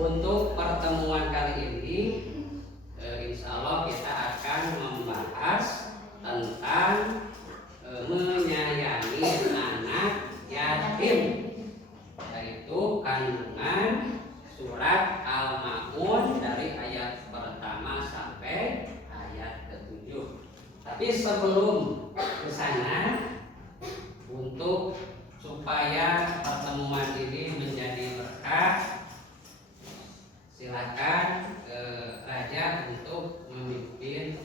Untuk pertemuan kali ini, insya Allah kita akan membahas tentang menyayangi anak yatim, yaitu kandungan surat Al-Ma'un dari ayat pertama sampai ayat ke-7. Tapi sebelum ke sana, untuk supaya pertemuan ini menjadi berkah, silakan Raja untuk memimpin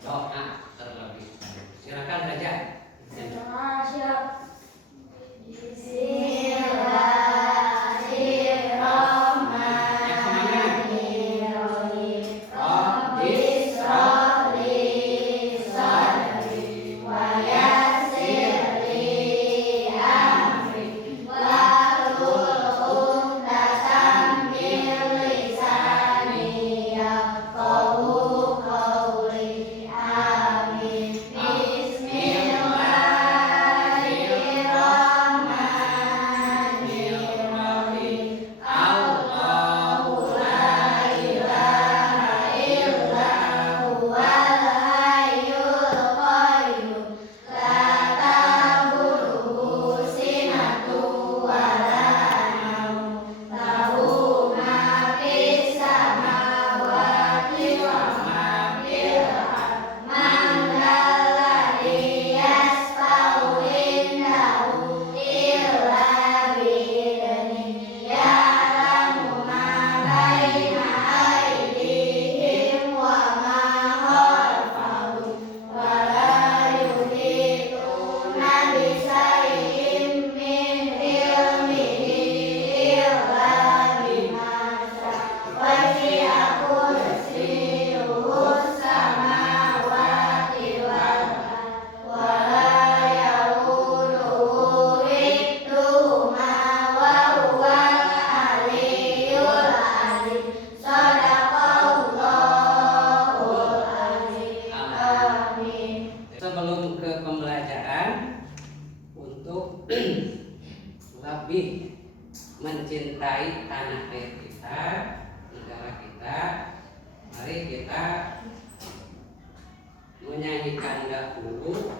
doa terlebih dahulu. Silakan Raja. Siap. Sebelum ke pembelajaran, untuk lebih mencintai tanah air kita, negara kita, mari kita menyanyikan dahulu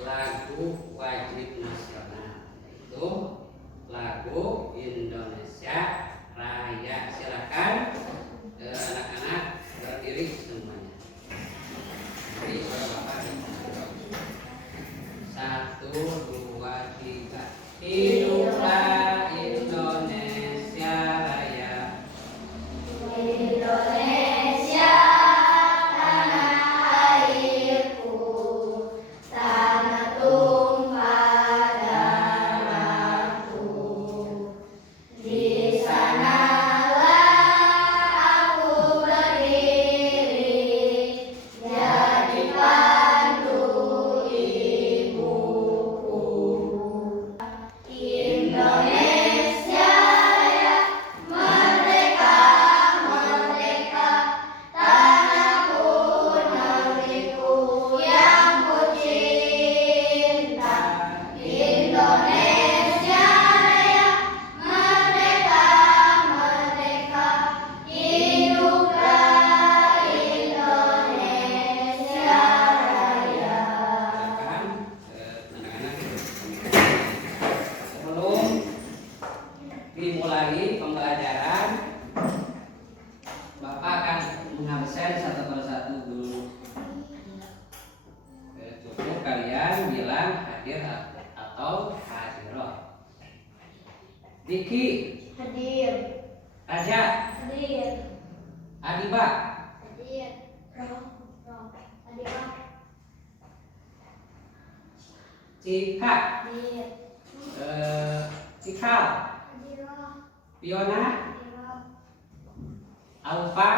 lagu wajib nasional, yaitu lagu Indonesia Raya. Silakan anak-anak berdiri semuanya. Mari Bapak. 1, 2, 3. Hiduplah Indonesia Raya. Indonesia tanah airku, tanah tumpah darahku. Di sanalah aku berdiri, jadi pandu ibuku. Indonesia Raya, merdeka, merdeka, tanahku, negeriku yang ku cinta. Indonesia Raya, merdeka, merdeka, hiduplah Indonesia Raya. Sebelum dimulai pembelajaran, Bapak akan mengabsen satu persatu dulu. Cukup kalian bilang hadir atau hadiroh. Diki, Hadir, Raja, hadir, Adiba, hadir, hadir, Cika, hadir, Cikal, hadir, Fiona, Alfa,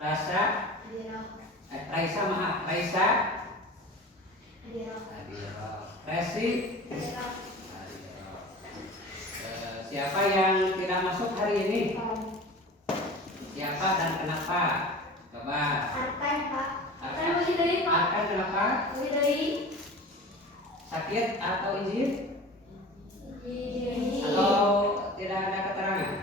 Rasa, Raisa, maaf, Raisa, Hadiroh, Resi, Hadiroh. Siapa yang tidak masuk hari ini? Siapa dan kenapa? Coba. Arkan, Pak. Arkan. Arkan masih dari, Pak. Arkan kenapa? Masih dari. Sakit atau izin? Izin. Atau tidak ada keterangan?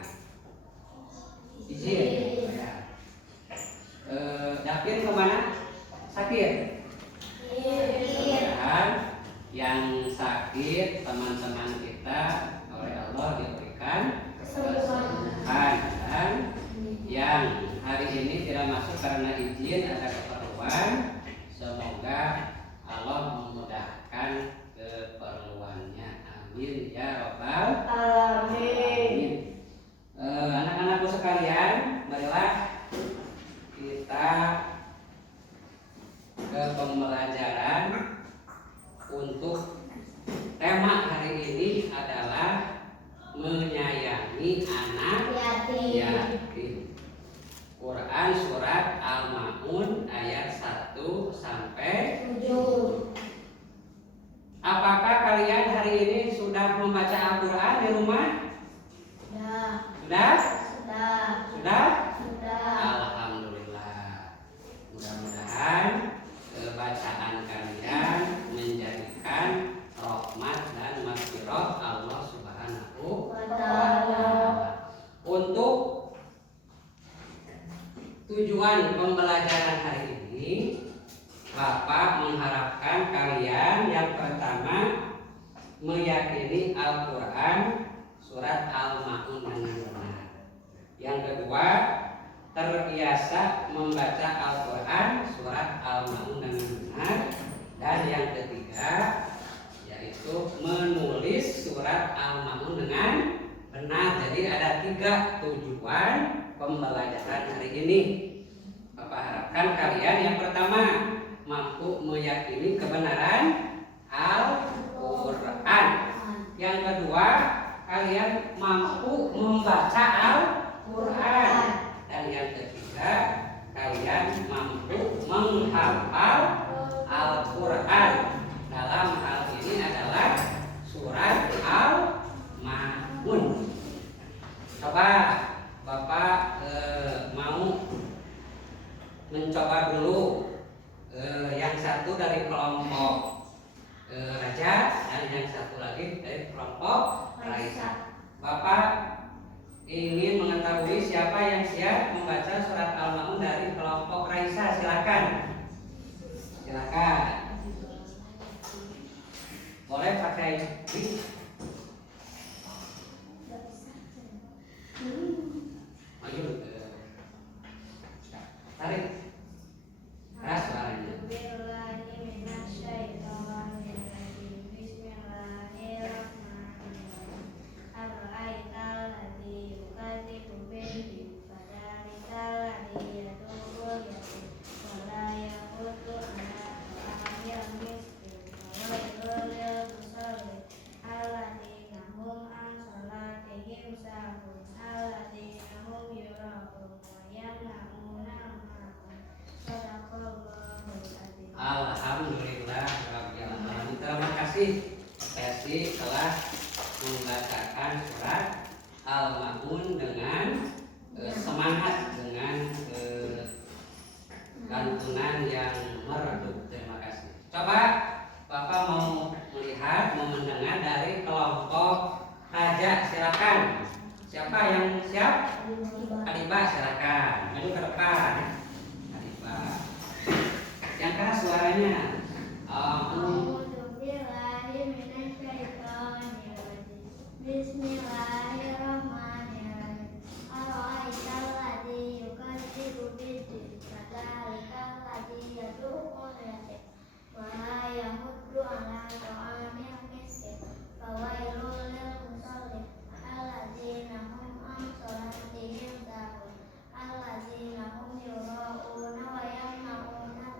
izin ada keperluan, semoga Allah memudahkan keperluannya. Amin ya robbal alamin. Anak-anakku sekalian, marilah kita ke pembelajaran. Untuk tema hari ini adalah menyayangi anak yatim. Quran surat Al-Ma'un ayat 1 sampai 7. Apakah kalian hari ini sudah membaca Al-Quran di rumah? Sudah? Alhamdulillah. Mudah-mudahan bacaan kalian menjadikan rahmat dan maghfirah Allah Subhanahu wa Ta'ala. Untuk tujuan pembelajaran hari ini, Bapak mengharapkan kalian yang pertama meyakini Al-Quran surat Al-Ma'un dengan benar. Yang kedua, terbiasa membaca Al-Quran surat Al-Ma'un dengan benar. Dan yang ketiga, yaitu menulis surat Al-Ma'un dengan benar. Jadi ada 3 tujuan pembelajaran hari ini. Bapak harapkan kalian yang pertama mampu meyakini kebenaran Al-Quran. Yang kedua, kalian mampu membaca Al-Quran. Dan yang ketiga, kalian mampu menghafal Al-Quran. Dalam hal ini adalah surat Al-Ma'un. Coba Bapak mau mencoba dulu yang satu dari kelompok Raja dan yang satu lagi dari kelompok Raisa. Bapak ingin mengetahui siapa yang siap membaca surat Al-Ma'un dari kelompok Raisa. Silakan. Boleh pakai maju. Tarik keras suaranya. Alhamdulillah. Terima kasih Tesi telah membacakan surat Al-Ma'un dengan semangat, dengan lantunan yang merdu. Terima kasih. Coba Bapak mau melihat, mau mendengar dari kelompok Raja. Silakan. Siapa yang siap? Adibah, silakan. Maju ke depan. Adibah. Yang keras suaranya. Bismillahirrahmanirrahim. Ara'aital ladzi yukadzibu bid-din, fadzalikal ladzi yad'ul yatim wa la yahuddu 'ala ta'amil miskin. Fawailul lil musallin alladzina hum an shalatihim sahun alladzina hum yura'una wa yamna'una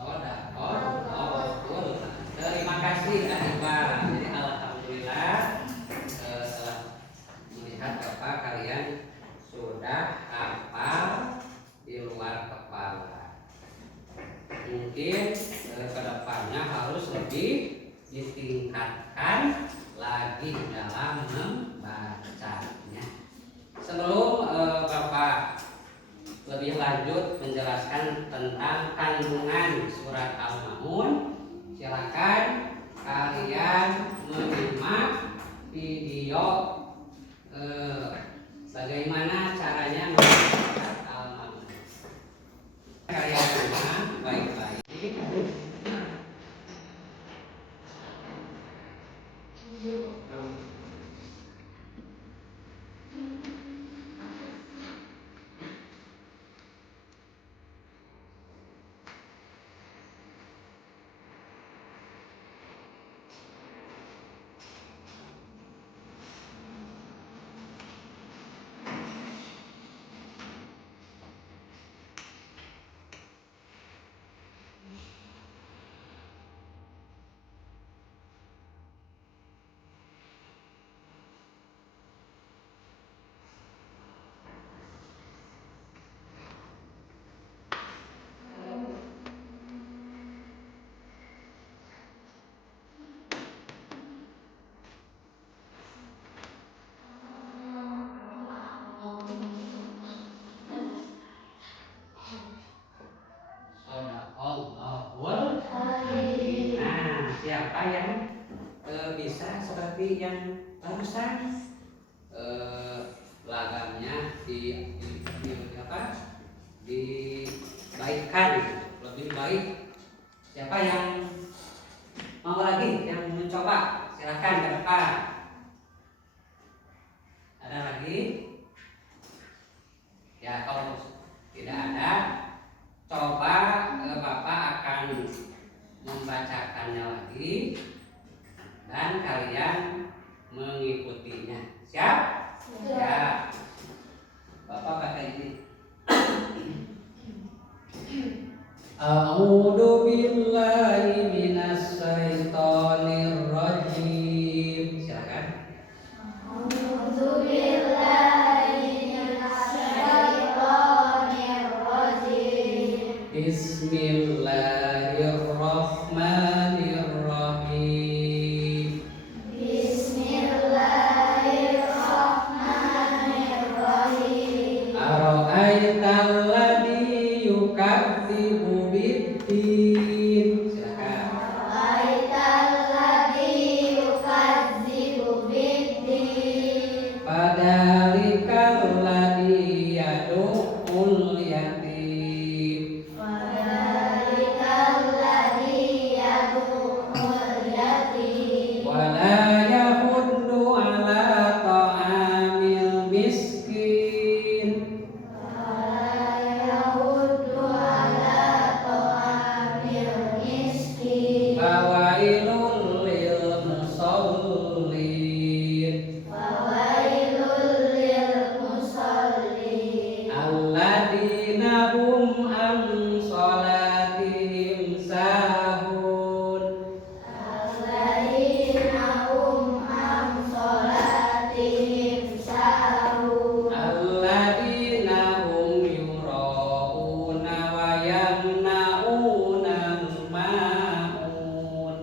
Betul. Terima kasih Adibah. Jadi alhamdulillah setelah melihat Bapak kalian sudah hafal di luar kepala. Mungkin kedepannya harus lebih ditingkatkan lagi dalam membacanya. Sebelum Bapak lebih lanjut menjelaskan tentang kandungan surat Al-Ma'un, silakan kalian menyimak video bagaimana caranya membaca surat Al-Ma'un. Kalian simak baik-baik. siapa yang bisa seperti yang barusan lagamnya dibaikkan lebih baik. Siapa yang mau lagi yang mencoba? Silakan ke depan. Ada lagi? Ya, kalau tidak ada, coba Bapak akan membacakannya lagi dan kalian mengikutinya. Siap? Ya. Bapak pakai ini. A'udzu billahi minas syaitonir rajim. Silakan. A'udzu billahi minasy syaithanir rajim. Bismillahirrahmanirrahim. Bismillahirrahmanirrahim. Ara'aital ladzi yukadzibu biddin. Silakan. Ra'aital ladzi yukadzibu biddin. Fadzalikal ladzi yad'ul yatim. Fadzalikal ladzi yad'ul yatim. Wa la yahuddu ala ta'amil miskin. Wala yahuddu ala ta'amil miskin. Fawailul lil musallin. Fawailul lil musallin. Alladzina hum an shalatihim sahun. Alladzina hum an shalatihim sahun. Alladzina hum yura'una wa yamna'una ma'un.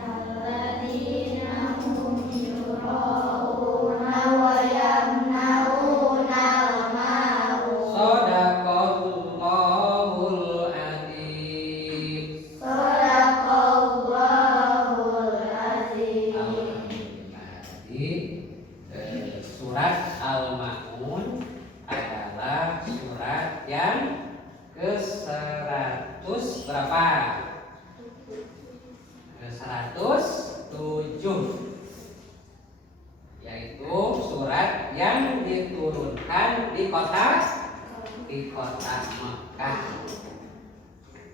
Alladzina hum yura'una wa yamna'una al-ma'un. Shadaqallahul adzim. Shadaqallahul azim. Jadi surat Al-Ma'un adalah surat yang ke-100 berapa? Ke-107, yaitu surat yang diturunkan di kota Mekah.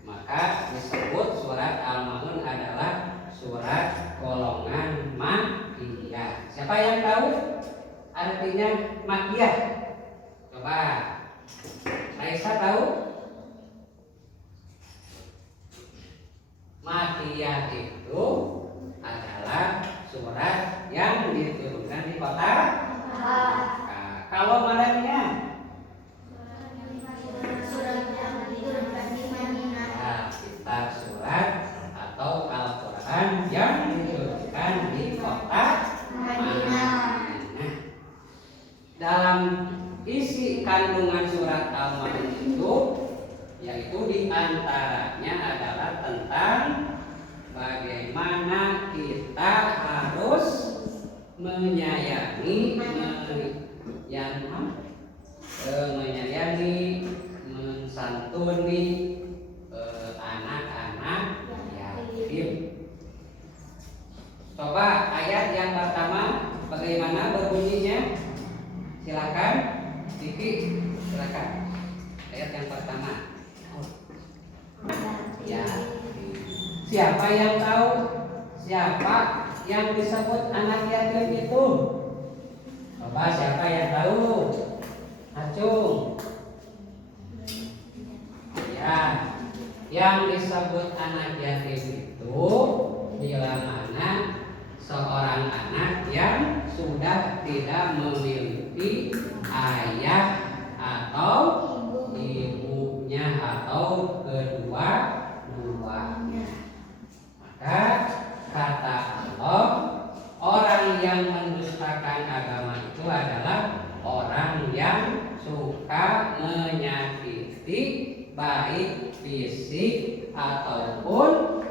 Maka disebut surat Al-Ma'un adalah surat golongan Makkiyah. Siapa yang tahu artinya Makkiyah? Coba. Raisa tahu? Makkiyah itu adalah surat yang diturunkan di kota Mekah. Kalau Madaniyah, Surat yang diturunkan di Madinah. ya, kitab surat atau Al-Quran yang diturunkan di kota Madinah. Dalam isi kandungan surat Al-Ma'un itu, yaitu diantaranya adalah tentang bagaimana kita harus menyayangi, mensantuni anak-anak yatim. Coba ayat yang pertama bagaimana berbunyinya? Silakan, Diki, silakan. Ayat yang pertama. Ya. Siapa yang tahu siapa yang disebut anak yatim itu? Coba siapa yang tahu? Acung. Ya, yang disebut anak yatim itu bila mana seorang anak yang sudah tidak memiliki ayah atau ibunya atau kedua-duanya. Maka kata Allah, orang yang mendustakan agama itu adalah orang yang suka menyakiti baik fisik ataupun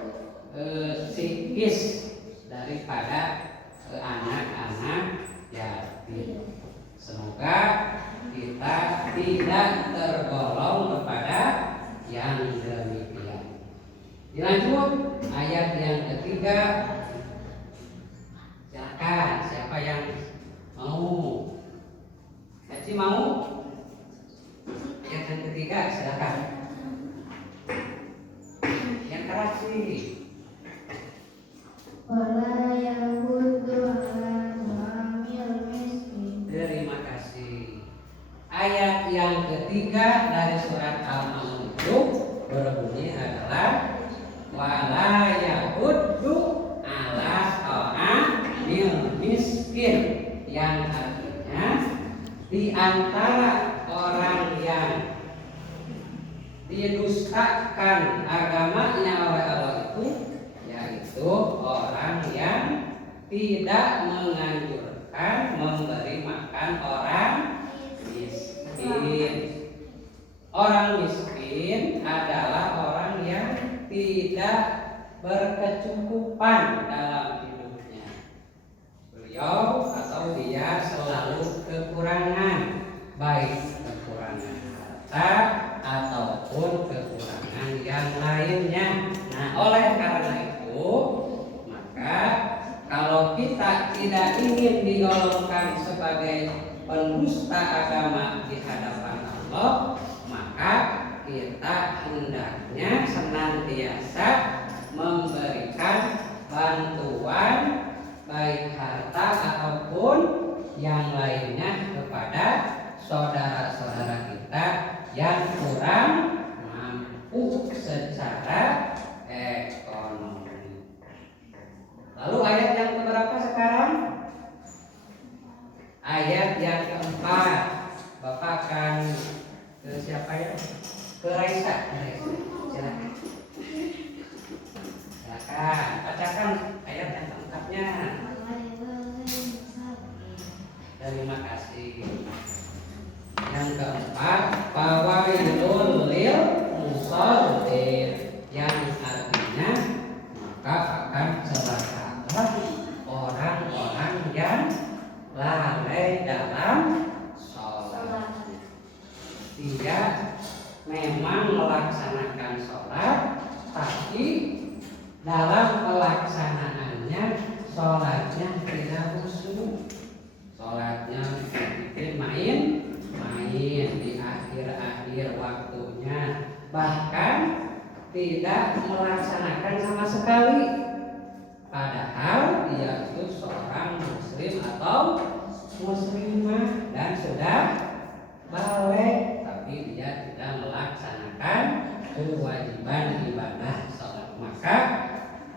psikis kikis daripada anak-anak yatim. Semoga kita tidak tergolong kepada yang demikian. Dilanjut ayat yang ketiga. Silakan, siapa yang mau? Haji mau? Ayat yang ketiga, silakan. Yang keras sih. Wala yahudu ala ta'amil miskin. Terima kasih. Ayat yang ketiga dari surat Al-Maun itu berbunyi adalah wala yahuddu ala ta'amil miskin, yang artinya di antara orang yang didustakan agamanya oleh Allah itu, yaitu orang yang tidak menganjurkan memberi makan orang miskin. Orang miskin adalah orang yang tidak berkecukupan dalam hidupnya. Beliau atau dia selalu kekurangan, baik kekurangan harta ataupun kekurangan yang lainnya. Nah, oleh karena itu, maka kalau kita tidak ingin digolongkan sebagai pendusta agama di hadapan Allah, maka kita hendaknya senantiasa memberikan bantuan baik harta ataupun yang lainnya kepada saudara-saudara kita yang kurang mampu secara ekonomi. Lalu ayat yang keberapa sekarang? Ayat yang keempat. Bapak akan ke siapa ya? Ke Raisa. Silakan. Silakan bacakan ayat yang keempatnya. Terima kasih. Yang keempat, fawailul lil musallin, yang artinya maka akan celakalah orang-orang yang lalai dalam sholat. Dia memang melaksanakan sholat, tapi dalam pelaksanaannya sholatnya tidak khusyuk. Sholatnya bikin main di akhir-akhir waktunya, bahkan tidak melaksanakan sama sekali, padahal dia itu seorang muslim atau muslimah dan sudah balik, tapi dia tidak melaksanakan kewajiban ibadah sholat. Maka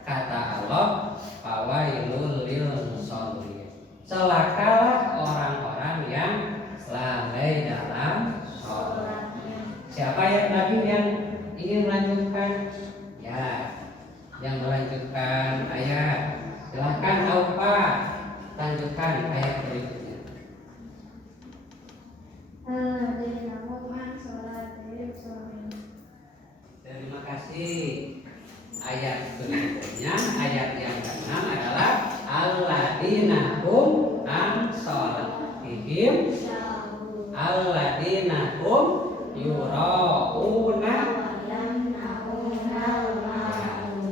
kata Allah, fawailul lil musallin, celakalah orang-orang yang lalai dalam sholat. Siapa yang tadi yang ingin melanjutkan? Ya, yang melanjutkan ayat. Silahkan Aupa, lanjutkan ayat berikutnya. Terima kasih. Ayat berikutnya, ayat yang ke-6 adalah alladzina hum an sholatihim alladzina hum yurauna.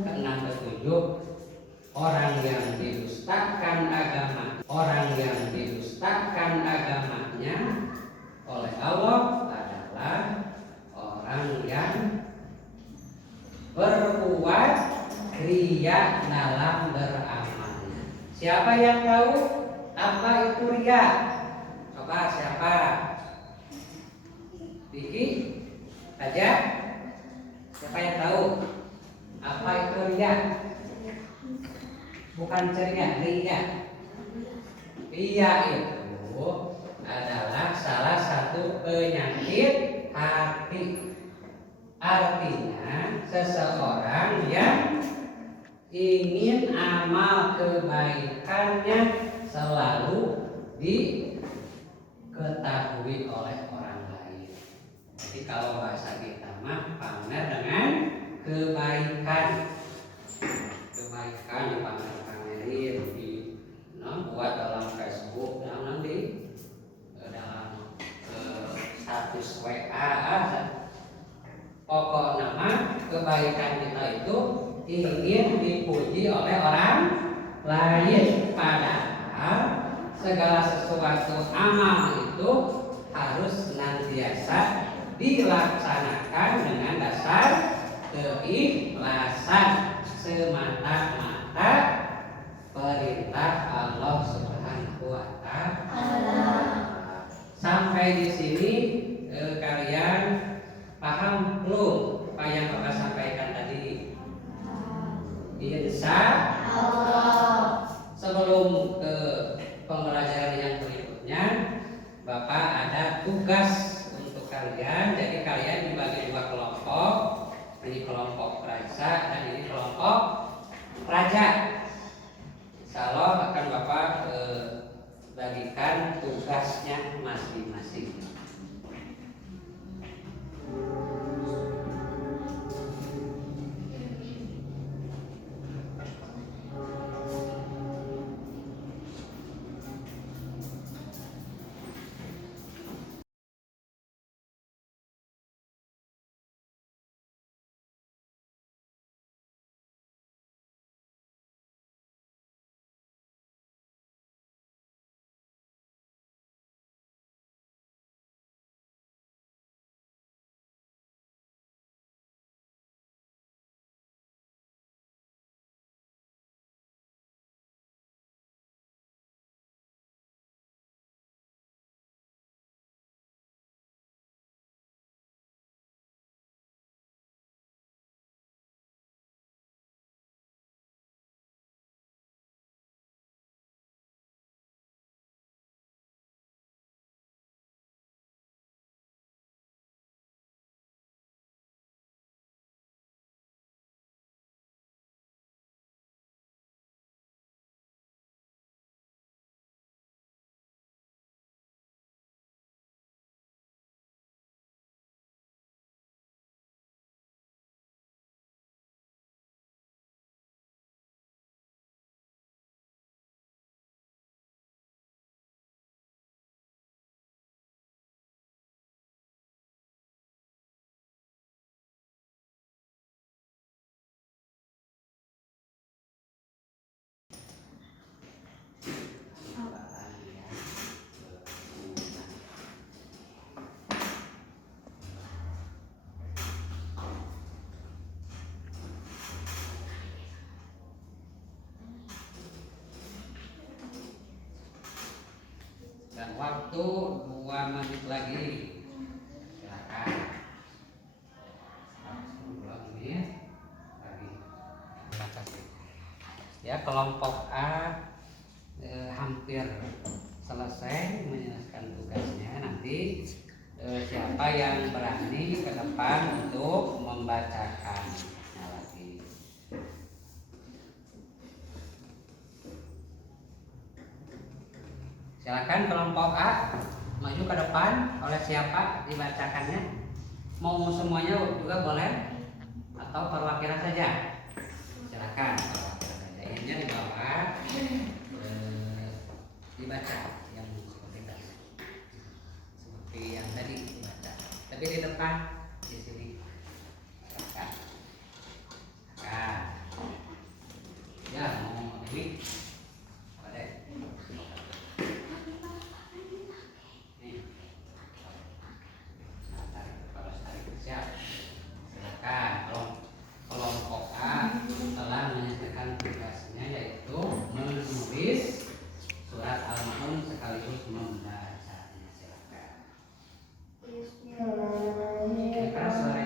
Keenam ketujuh, orang yang didustakan agama, orang yang didustakan agamanya oleh Allah adalah orang yang berbuat riya dalam beramalnya. Siapa yang tahu apa itu riya? Coba siapa? Vicky aja. Siapa yang tahu apa itu riya? Bukan ceria, riya. Riya itu adalah salah satu penyakit hati. Artinya seseorang yang ingin amal kebaikannya selalu diketahui oleh orang lain. Jadi kalau bahasa kita mah pamer dengan kebaikan. bagikan di pamer-pamerin di buat dalam Facebook dalam status WA. Pokok nama kebaikan kita itu ingin dipuji oleh orang lain, padahal segala sesuatu amal itu harus senantiasa dilaksanakan dengan dasar keikhlasan semata-mata perintah Allah Subhanahu wa Ta'ala. Sampai di sini kalian paham belum apa yang Bapak sampaikan tadi? Insya Allah. Sebelum ke pembelajaran yang berikutnya, Bapak ada tugas untuk kalian. Jadi kalian dibagi dua kelompok. Ini kelompok raja dan ini kelompok raja. Insya Allah akan Bapak bagikan tugasnya masing-masing. Dan waktu 2 menit lagi. Silakan. 2 menit lagi. Terima kasih. Ya, kelompok A hampir selesai menyelesaikan tugasnya. Nanti siapa yang berani ke depan untuk membacakannya lagi. Silakan kelompok A maju ke depan. Oleh siapa dibacakannya? Mau semuanya juga boleh atau perwakilan saja. Silakan perwakilan saja. Ini di bawah dibaca yang seperti yang tadi dibaca. Tapi di depan di sini. Silakan. Ya, mau ini. Kelompok A telah menyelesaikan tugasnya, yaitu menulis surat Al-Ma'un sekaligus membacanya. Silakan. Bismillahirrahmanirrahim. Keras suara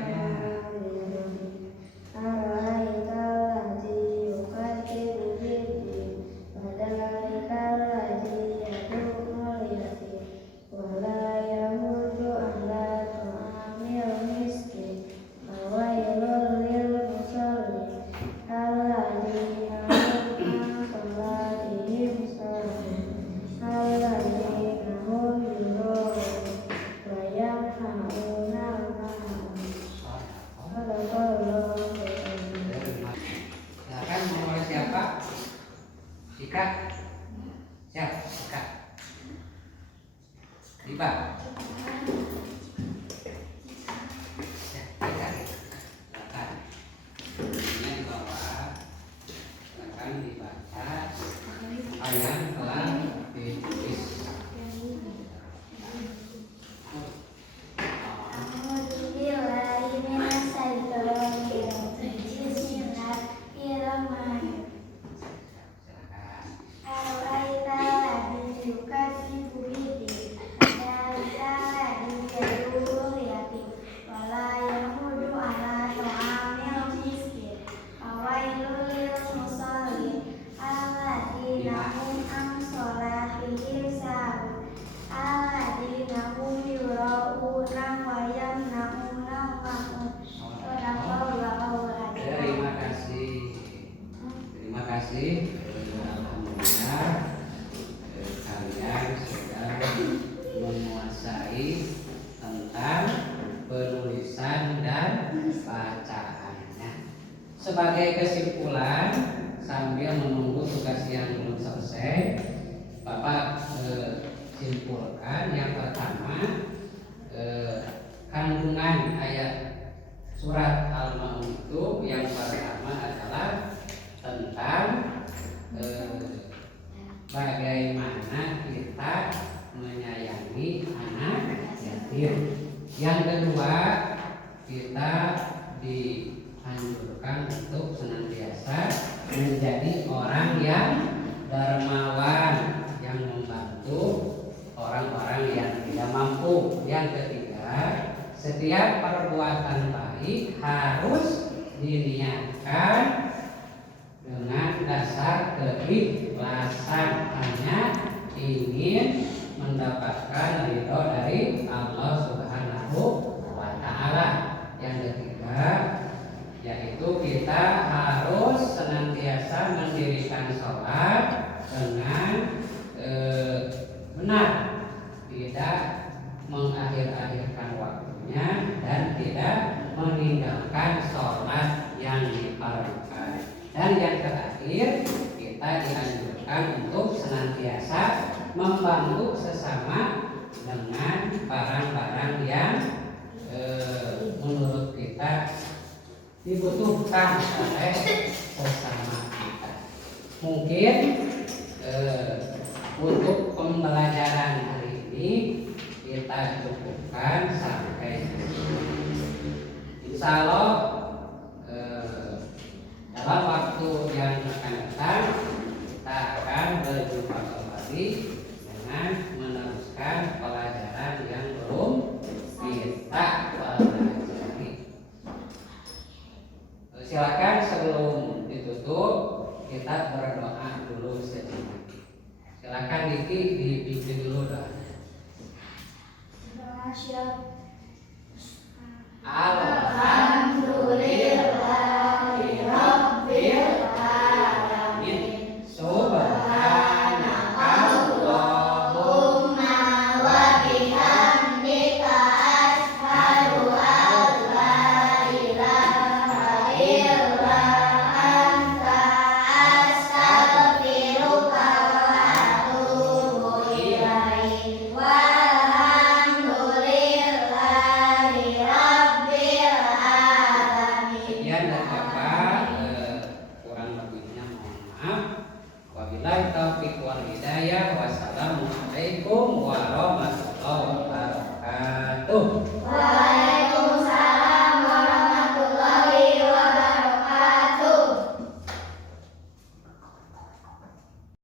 sebagai kesimpulan sambil menunggu tugas yang belum selesai, Bapak simpulkan yang pertama, kandungan ayat surat Al-Maun itu yang pertama adalah tentang bagaimana kita menyayangi anak yatim. Yang kedua, kita dianjurkan untuk senantiasa menjadi orang yang dermawan, yang membantu orang-orang yang tidak mampu. Yang ketiga, setiap perbuatan baik harus diniatkan dengan dasar keikhlasan, hanya ingin mendapatkan ridho dari Allah Subhanahu wa Ta'ala. Yang ketiga, yaitu kita harus senantiasa mendirikan sholat dengan benar, tidak mengakhir-akhirkan waktunya dan tidak meninggalkan sholat yang difardukan. Dan yang terakhir, kita dianjurkan untuk senantiasa membantu sesama dengan barang-barang yang menurut kita dibutuhkan oleh sesama kita. Mungkin untuk pembelajaran hari ini kita cukupkan sampai di sini. Insya Allah dalam waktu yang akan datang kita akan berjumpa kembali dengan meneruskan pelajaran yang belum kita pelajari. Silakan sebelum ditutup kita berdoa dulu sedikit. Silakan Diki dibimbing dulu doa. Alhamdulillahirabbil alamin. Subhanaka Allahumma wa bihamdika asyhadu an la ilaha illa anta astaghfiruka wa atubu ilaik. Wassalamualaikum warahmatullahi wabarakatuh.